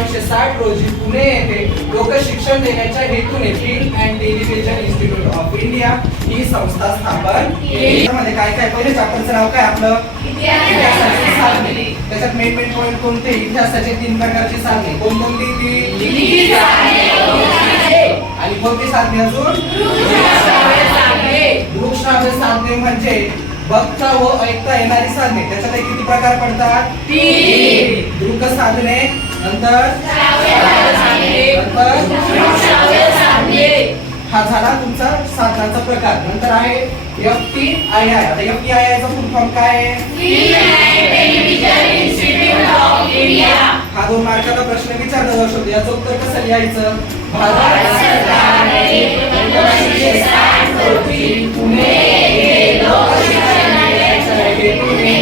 1860 रोजी पुणे येथे लोकशिक्षण देण्याच्या हेतूने film and television institute of India ही संस्था स्थापन केली. त्यामध्ये काय काय पहिले चॅप्टरचं नाव काय आपलं इतिहासाची साधने. त्याच्यात मेन पॉइंट कोणते इतिहासाचे 3 प्रकारची साधने कोणकोणती ती आणि कोणती साधने अजून दृकश्राव्य साधने म्हणजे बघता व ऐकता येणारी साधने. त्याच्यात किती प्रकार पडतात 3. दृक साधने नंतर हा झाला तुमचा साधनाचा प्रकार. नंतर आहे FTII. आता FTII चा फुल फॉर्म काय आहे हा 2 मार्काचा प्रश्न विचारला जाऊ शकतो. याचं उत्तर कसं लिहायचं भारत सरकारने 1960 रोजी पुणे येथे लोकशिक्षण देण्याच्या हेतूने